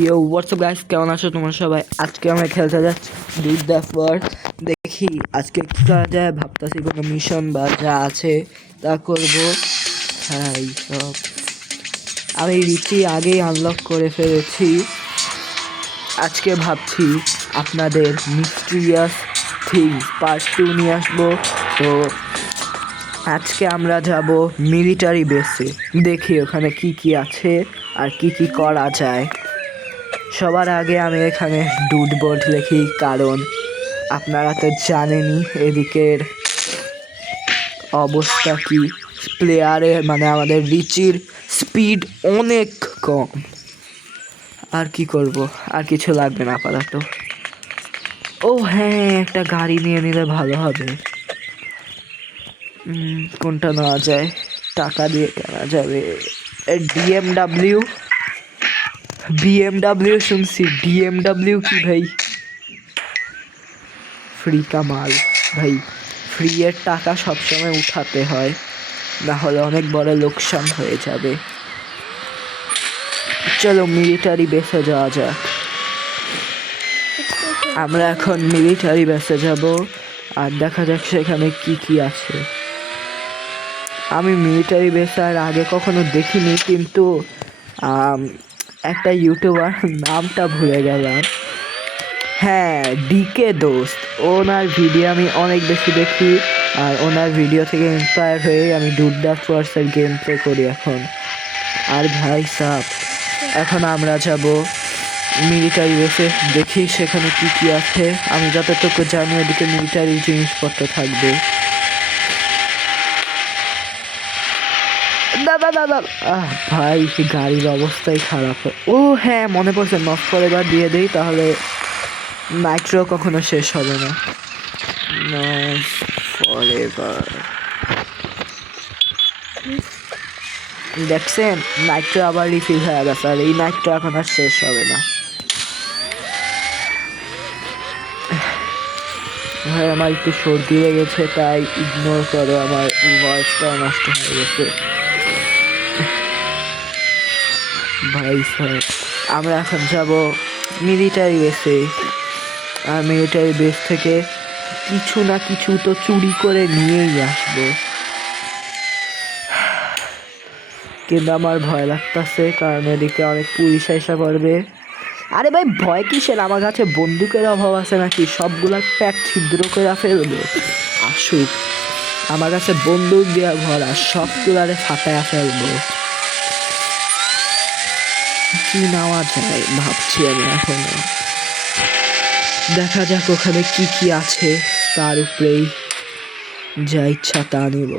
ইয়ো WhatsApp guys, কেমন আছো তোমরা সবাই? আজকে আমরা খেলতে যাচ্ছি ডুড দ্য ওয়ার্ল্ড। দেখি আজকে কী করা যায়, ভাবতেছি কোনো মিশন বা যা আছে তা করবো। হ্যাঁ, এইসব আমি রিচি আগেই আনলক করে ফেলেছি। আজকে ভাবছি আপনাদের মিস্টিরিয়াস থিংস পার্ট 2 নিয়ে আসবো। তো আজকে আমরা যাব মিলিটারি বেসে, দেখি ওখানে কি কি আছে আর কি কি করা যায়। সবার আগে আমি এখানে ডুড বোর্ড লিখি, কারণ আপনারা তো জানেনই এদিকের অবস্থা কি। প্লেয়ারের মানে আমাদের রিচির স্পিড অনেক কম। আর কি করব, আর কিছু লাগবে না আপাতত। ও হ্যাঁ, একটা গাড়ি নিয়ে নিলে ভালো হবে। কোনটা নেওয়া যায়? টাকা দিয়ে কেনা যাবে বিএমডাব্লিউ শুনছি। ডিএমডাব্লিউ কি ভাই? ফ্রি কামাল ভাই, ফ্রি এর টাকা সবসময় উঠাতে হয়, না হলে অনেক বড় লোকসান হয়ে যাবে। চলো মিলিটারি বেসে যাওয়া যাক। আমরা এখন মিলিটারি বেসে যাব আর দেখা যাক সেখানে কি কি আছে। আমি মিলিটারি বেস আর আগে কখনো দেখিনি, কিন্তু একটা ইউটিউবার নামটা ভুলে গেলাম। হ্যাঁ, ডিকে দোস্ত, ওনার ভিডিও আমি অনেক বেশি দেখি আর ওনার ভিডিও থেকে ইন্সপায়ার হয়ে আমি ডুড দ্য ওয়ার্ল্ডের গেম প্লে করি এখন। আর ভাই সাব, এখন আমরা যাব মিলিটারি বেসে, দেখি সেখানে কি কি আছে। আমি যতটুকু জানি ওদিকে মিলিটারি জিনিসপত্র থাকবে। দাদা দাদা, ভাই গাড়ির অবস্থাই খারাপ। ও হ্যাঁ, মনে পড়ছে, নক করে এবার দিয়ে দিই, তাহলে নাইট্রো কখনো শেষ হবে না। দেখছেন, নাইট্রো আবার রিফিল হয়ে গেছে, আর এই নাইট্রো এখন আর শেষ হবে না। ভাই আমার একটু সর্দি লেগেছে, তাই ইগনোর করো, আমার ভয়েসটা নষ্ট হয়ে গেছে। ভাই স্যার, আমরা এখন যাব মিলিটারি বেসে, আর মিলিটারি বেস থেকে কিছু না কিছু তো চুরি করে নিয়েই আসবো। কিন্তু আমার ভয় লাগতেছে, কারণ এদিকে অনেক পুলিশ এসে পড়বে। আরে ভাই ভয় কিসের, আমার কাছে বন্দুকের অভাব আছে নাকি? সবগুলা প্যাক ছিদ্র করে ফেলবো। আসুক, আমার কাছে বন্দুক দেওয়া ভরা, সবগুলারে ফাটায় ফেলবো। কি নেওয়া যায় ভাবছি আমি এখনো। দেখা যাক ওখানে কি কি আছে, তার উপরেই যা ইচ্ছা তা নিব।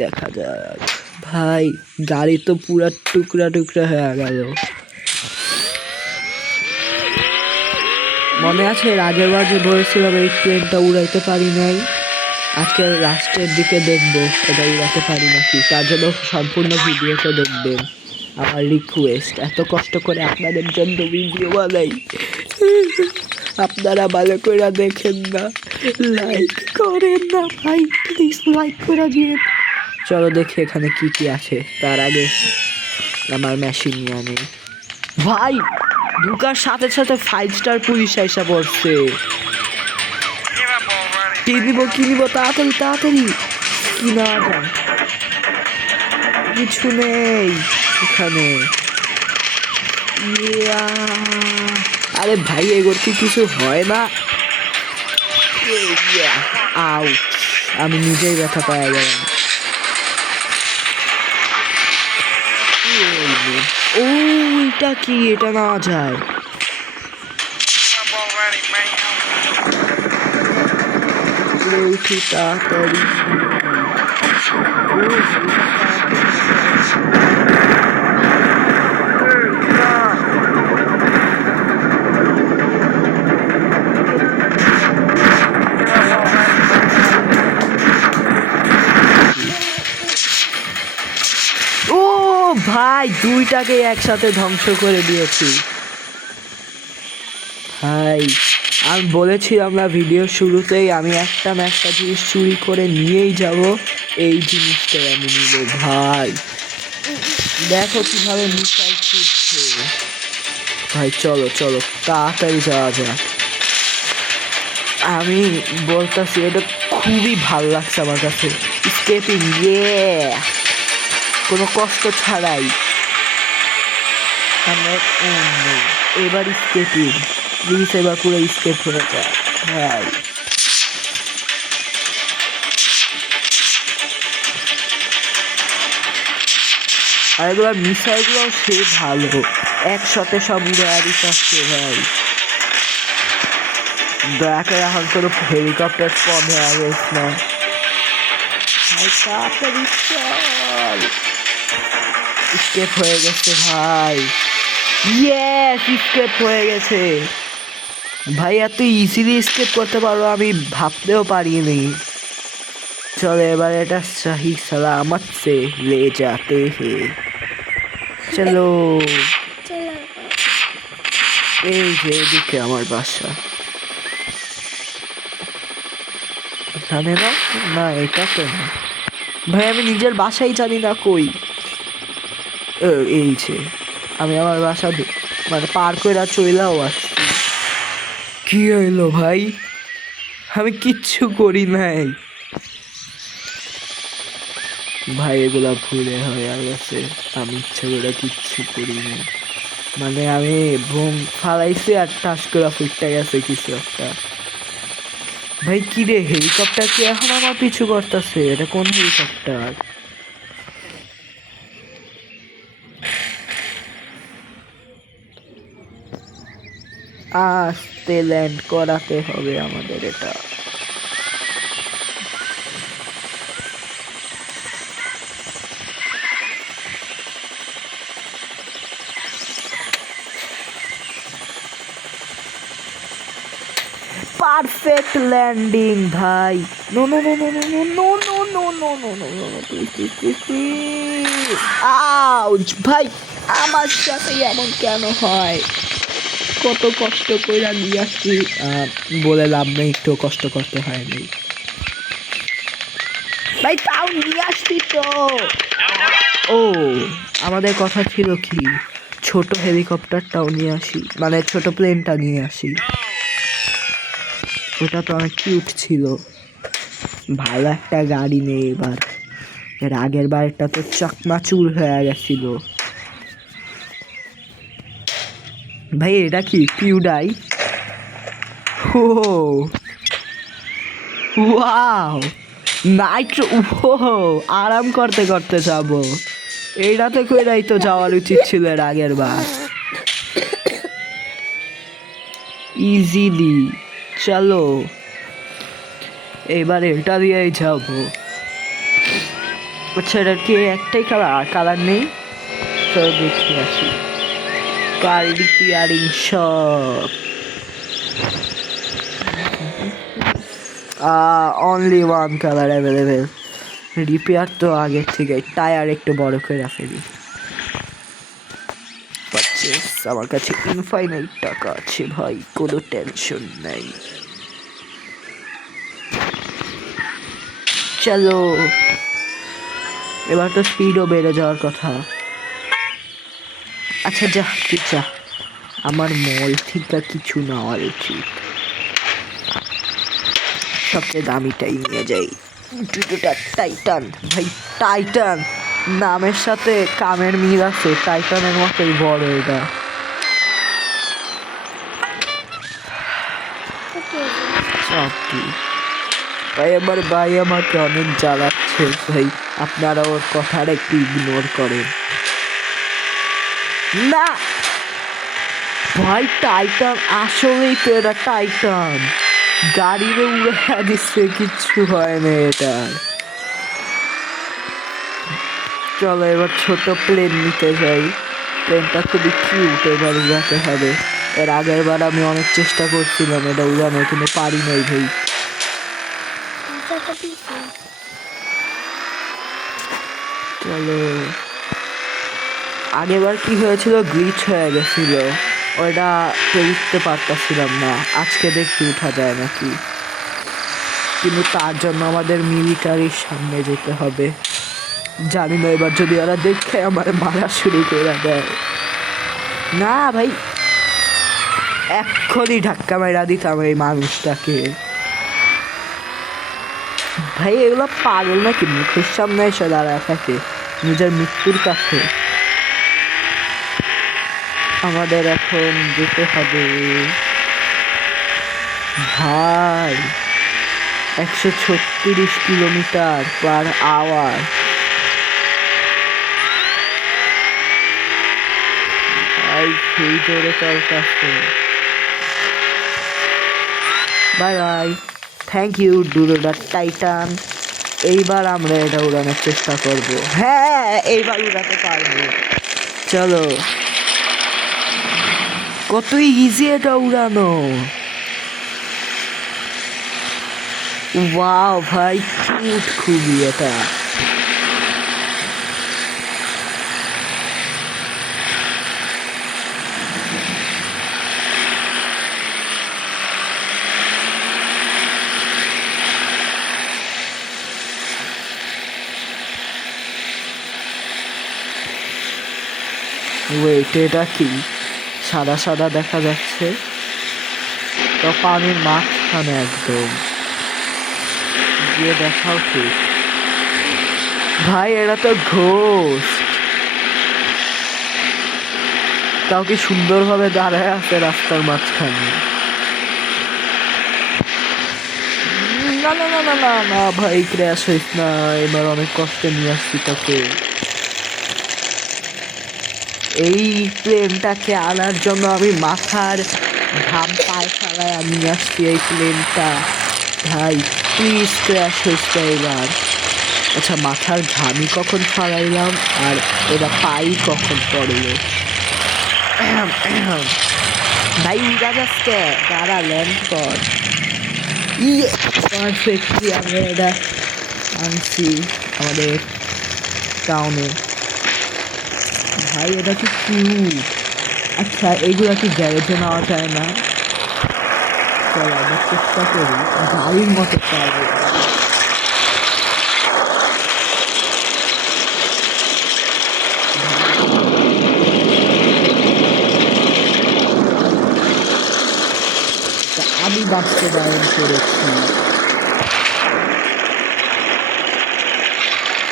দেখা যাক। ভাই গাড়ি তো পুরা টুকরা টুকরা হয়ে গেল। মনে আছে এর আগের বার যে বলেছিলাম এই প্লেনটা উড়াইতে পারি নাই? আজকে লাস্টের দিকে দেখবো এটা উড়াতে পারি নাকি। তার জন্য সম্পূর্ণ ভিডিওটা দেখবেন। আমার রিকোয়েস্ট, এত কষ্ট করে আপনাদের জন্য ভিডিও বানাই, আপনারা ভালো করে দেখেন না, লাইক করেন না ভাই, প্লিজ লাইক করে দিন। চলো দেখি এখানে কি কি আছে, তার আগে আমার মেশিন নিয়ে আনি। ভাই ঢুকার সাথে সাথে 5 স্টার পুলিশ এসে পড়ছে। কি নিব তাড়াতাড়ি তাড়াতাড়ি, কি না যায়? কিছু নেই এখানে। আরে ভাই এগোর কি কিছু হয় না? আউচ, আমি নিজেই ব্যথা পাওয়া গেলাম। ও এটা কি, এটা না যায়। উঠি তাড়াতাড়ি। ভাই দুইটাকে একসাথে ধ্বংস করে দিয়েছি। ভাই আমি বলেছিলাম না ভিডিও শুরুতেই, আমি একটা না একটা জিনিস চুরি করে নিয়েই যাব। এই জিনিসটাই আমি নিব। ভাই দেখো কিভাবে মিসাইল ছুটছে। ভাই চলো চলো তাড়াতাড়ি যাওয়া যাক। আমি বলতেছি এটা খুবই ভাল লাগছে আমার কাছে। স্কেপিং, কোনো কষ্ট ছাড়াই আমরা এবার স্কেপিং। প্লিজ এবার পুরো স্কেপ হয়ে যায় ভাই। আর এগুলো মিসাইলগুলোও সে ভালো, একসাথে সব উড়ে দিচ্ছে ভাই। দয়া করে এখন কোনো হেলিকপ্টার স্পন হয়ে গেছে না ভাই, তাড়াতাড়ি চল। স্কেপ হয়ে গেছে ভাই, ইয়েস স্কেপ হয়ে গেছে ভাই। এত ইজিলি স্কেপ করতে পারো আমি ভাবতেও পারিনি। চলো এবার এটা সহি সালামত সে ले जाते हैं। চলো এই যে এদিকে আমার বাসা। এখানে না, না এটা তো না ভাই, আমি নিজের বাসাই জানি না কই। এই যে আমি আমার বাসা মানে পার করে চইলাও আসছি। কি হইলো ভাই, আমি কিচ্ছু করি নাই ভাই, এগুলা ভুলে হয়ে গেছে। আমি ইচ্ছা করে কিচ্ছু করি নাই, মানে আমি বোম ফালাইছি আর টাস করে ফুটতে গেছে কিছু একটা। ভাই কি রে, হেলিকপ্টার কি এখন আমার পিছু করতেছে? এটা কোন হেলিকপ্টার? আস্তে ল্যান্ড করাতে হবে আমাদের এটা। পারফেক্ট ল্যান্ডিং ভাই। No no no no no no no no no no no no no please. Ouch ভাই, আমার সাথে এমন কেন হয়? কত কষ্ট করে নিয়ে আসছি, বলে লাভ নেই, একটু কষ্ট করতে হয়নি ভাই, তাও নিয়ে আসছি তো। ও আমাদের কথা ছিল কি ছোট হেলিকপ্টারটাও নিয়ে আসি, মানে ছোট প্লেনটা নিয়ে আসি। ওটা তো অনেক কিউট ছিল। ভালো একটা গাড়ি নেই এবার, এর আগের বারটা তো চাকমাচুর হয়ে গেছিল ভাই। এটা কি পিউডাই? ও ওয়াও, নাইট্রো, ও আরাম করতে করতে যাবো। এইটাতে কইরাই তো যাওয়ার উচিত ছিল এর আগের বার ইজিলি। চলো এবার এটা দিয়েই যাবো। আচ্ছা এটার কি একটাই কালার, কালার নেই? তো দেখি আসি। Car repairing shop, only one colour available. Repair তো আগের থেকে, টায়ার একটু বড় করে ফেলি। পারচেস, আমার কাছে ইনফাইনাইট টাকা আছে ভাই, কোনো টেনশন নাই। চলো এবার তো স্পিডও বেড়ে যাওয়ার কথা। আচ্ছা যা তুই যা, আমার মল থেকে কিছু নেওয়ার উচিত, সবচেয়ে দামিটাই নিয়ে যাই। টাইটান ভাই, টাইটান নামের সাথে কামের মিল আছে, টাইটানের মতোই বড় এটা। ভাই আমার ভাই আমাকে অনেক জ্বালাচ্ছে ভাই, আপনারা ওর কথাটা একটু ইগনোর করেন না ভাই। টাইটান আসলেই তো, এটা টাইটান গাড়িতে উড়ে দিচ্ছে, কিচ্ছু হয় না এটার। চলো এবার ছোট প্লেন নিতে যাই, প্লেনটা খুবই কিউট, এবার উড়াতে হবে। এর আগের বার আমি অনেক চেষ্টা করছিলাম এটা উড়ানো, কিন্তু পারি নাই ভাই। চলো, আগেরবার কি হয়েছিল, গ্লিচ হয়ে গেছিল, ওইটা তো উঠতে পারতাছিলাম না। আজকে দেখতে উঠা যায় নাকি, কিন্তু তার জন্য আমাদের মিলিটারির সামনে যেতে হবে। জানি না এবার যদি ওরা দেখে আমার মারা শুরু করে দেয়। না ভাই এক্ষুনি ধাক্কা মেরা দিতাম এই মানুষটাকে। ভাই এগুলো পাগল নাকি, মুখের সামনে এসে দাঁড়ায় থাকে নিজের মৃত্যুর কাছে। আমাদের এখন যেতে হবে ভাই 136 কিলোমিটার পার আওয়ার। ভাই সেই জোরে চলতেছে। বাই বাই, থ্যাংক ইউ ডুরোডা টাইটান। এইবার আমরা এটা উড়ানোর চেষ্টা করব। হ্যাঁ এইবার উড়াতে পারবো। চলো, কত ইজি এটা উড়ানো। ওয়াও ভাই, কিউট খুবই এটা। ওয়েট, এটা কি সাদা সাদা দেখা যাচ্ছে? তো পানির মাঝখানে একদম গিয়ে দেখাও ঠিক। ভাই এরা তো ঘোস্ট। তাও কি সুন্দরভাবে দাঁড়ায় আছে রাস্তার মাঝখানে। না না না না না না ভাই, ক্র্যাশ হইস না। এবার অনেক কষ্টে নিয়ে আসছি তোকে। এই প্লেনটাকে আনার জন্য আমি মাথার ঘাম পায়ে ফেলায় আমি আসছি এই প্লেনটা। ভাই প্লিজ ক্র্যাশ হইস না এবার। আচ্ছা, মাথার ঘামই কখন ফালাইলাম আর এবার পাই কখন পড়লো। ভাই উড়া যাচ্ছে, তারা ল্যান্ড কর। পারফেক্টলি আমরা এটা আনছি আমাদের টাউনে। ভাই এটা কি কিউট। আচ্ছা এইগুলা কি গ্যারেজে নেওয়া যায় না? চলো আমরা চেষ্টা করি গাড়ির মতো চালাবো। আমি বাস্তবায়ন করেছি।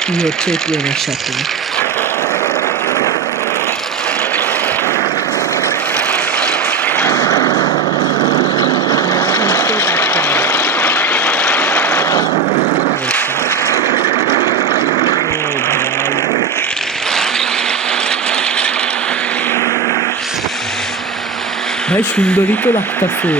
কি হচ্ছে প্লেনের সাথে? ভাই সুন্দরই তো লাগতেছে।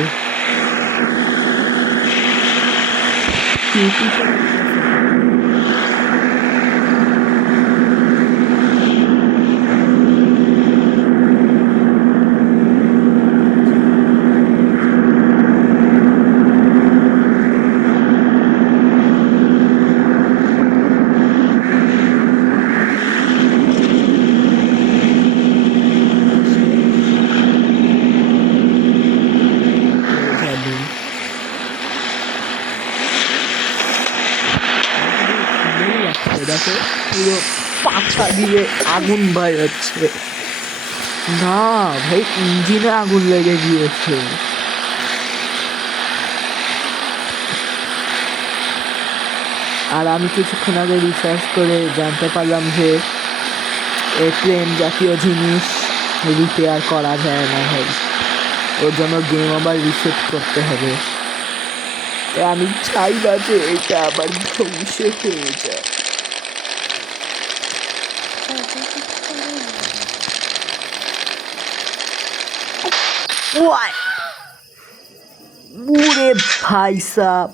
দেখো পুরো পাখা দিয়ে আগুন বাইর হচ্ছে। না ভাই, ইঞ্জিনে আগুন লেগে গিয়েছে। আর আমি কিছুক্ষণ আগে রিসার্চ করে জানতে পারলাম যে এই প্লেন জাতীয় জিনিস রিপেয়ার করা যায় না ভাই। ওর জন্য গেম আবার রিসেট করতে হবে। আমি চাই না যে এটা আবার ধ্বংস হয়ে যায়। ওরে ভাই সাব,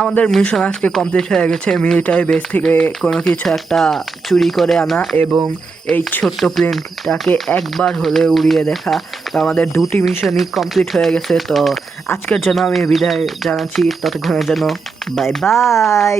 আমাদের মিশন আজকে কমপ্লিট হয়ে গেছে। মিলিটারি বেস থেকে কোনো কিছু একটা চুরি করে আনা এবং এই ছোট্ট প্লেনটাকে একবার হলে উড়িয়ে দেখা। তো আমাদের দুটি মিশনই কমপ্লিট হয়ে গেছে। তো আজকের জন্য আমি বিদায় জানাচ্ছি, ততক্ষণের জন্য বাই বাই।